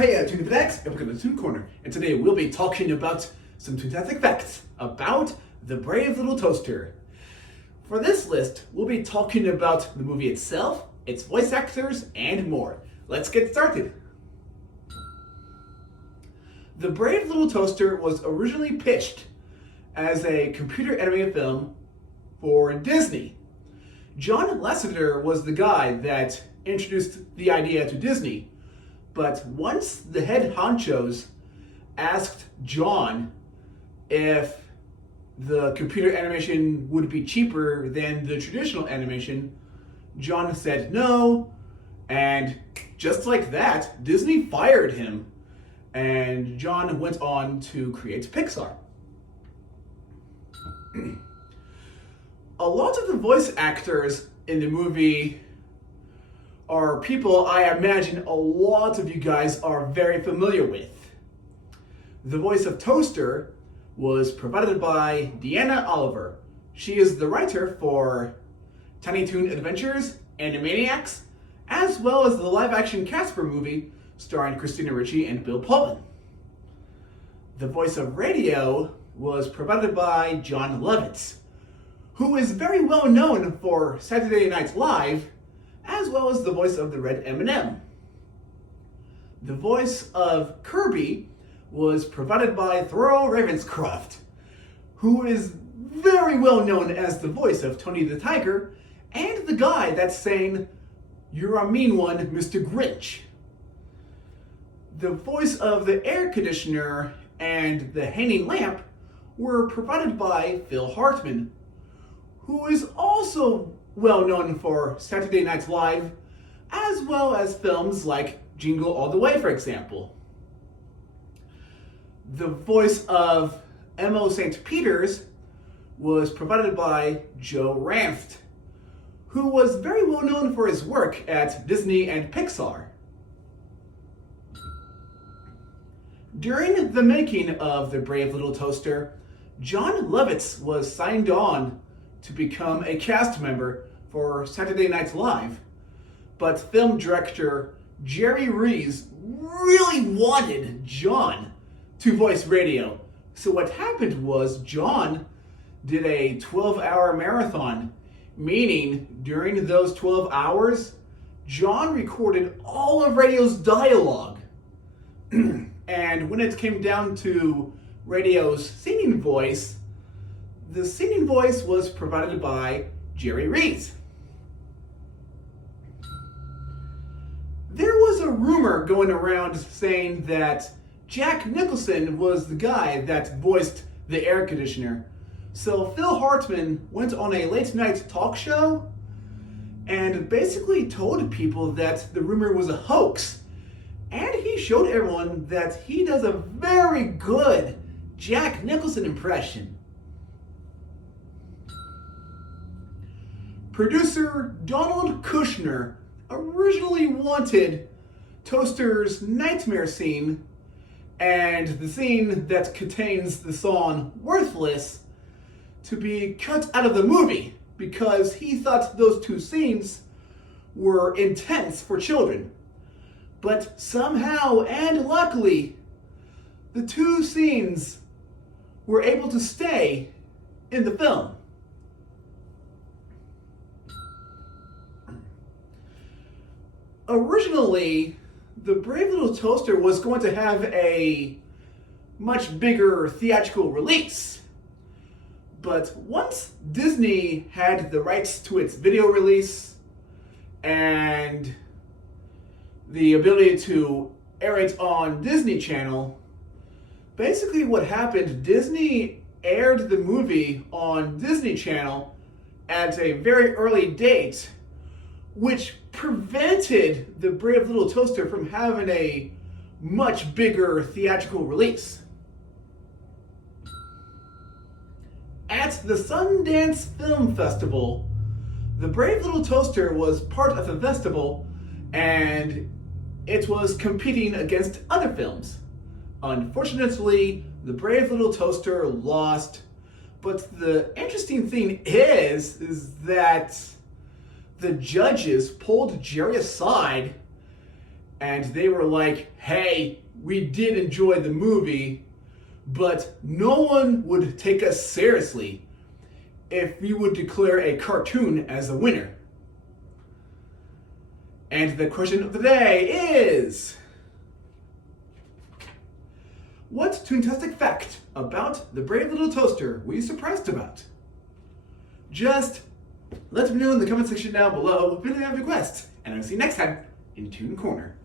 Hiya, Toontastic, and welcome to Toon Corner. And today we'll be talking about some Toontastic facts about the brave little toaster. For this list, we'll be talking about the movie itself, its voice actors, and more. Let's get started. The Brave Little Toaster was originally pitched as a computer animated film for Disney. John Lasseter was the guy that introduced the idea to Disney, but once the head honchos asked John if the computer animation would be cheaper than the traditional animation, John said no, and just like that, Disney fired him, and John went on to create Pixar. A lot of the voice actors in the movie are people I imagine a lot of you guys are very familiar with. The voice of Toaster was provided by Deanna Oliver. She is the writer for Tiny Toon Adventures, Animaniacs, as well as the live-action Casper movie starring Christina Ricci and Bill Pullman. The voice of Radio was provided by Jon Lovitz, who is very well known for Saturday Night Live, as well as the voice of the Red M&M. The voice of Kirby was provided by Thurl Ravenscroft, who is very well known as the voice of Tony the Tiger and the guy that's saying, "You're a mean one, Mr. Grinch." The voice of the air conditioner and the hanging lamp were provided by Phil Hartman, who is also well known for Saturday Night Live, as well as films like Jingle All the Way, for example. The voice of M.O. St. Peter's was provided by Joe Ranft, who was very well known for his work at Disney and Pixar. During the making of The Brave Little Toaster, Jon Lovitz was signed on to become a cast member for Saturday Night Live, but film director Jerry Rees really wanted John to voice Radio. So what happened was John did a 12-hour marathon, meaning during those 12 hours, John recorded all of Radio's dialogue. And when it came down to Radio's singing voice, the singing voice was provided by Jerry Rees. There was a rumor going around saying that Jack Nicholson was the guy that voiced the air conditioner. So Phil Hartman went on a late night talk show and basically told people that the rumor was a hoax. And he showed everyone that he does a very good Jack Nicholson impression. Producer Donald Kushner originally wanted Toaster's nightmare scene and the scene that contains the song Worthless to be cut out of the movie because he thought those two scenes were intense for children. But somehow and luckily, the two scenes were able to stay in the film. Originally, The Brave Little Toaster was going to have a much bigger theatrical release. But once Disney had the rights to its video release and the ability to air it on Disney Channel, basically what happened, Disney aired the movie on Disney Channel at a very early date, which prevented The Brave Little Toaster from having a much bigger theatrical release. At the Sundance Film Festival, The Brave Little Toaster was part of the festival, and it was competing against other films. Unfortunately, The Brave Little Toaster lost, but the interesting thing is that the judges pulled Jerry aside and they were like, hey, we did enjoy the movie, but no one would take us seriously if we would declare a cartoon as a winner. And the question of the day is, what Toontastic fact about the brave little toaster were you surprised about? Just let me know in the comment section down below if you have any questions, and I'll see you next time in Toon Corner.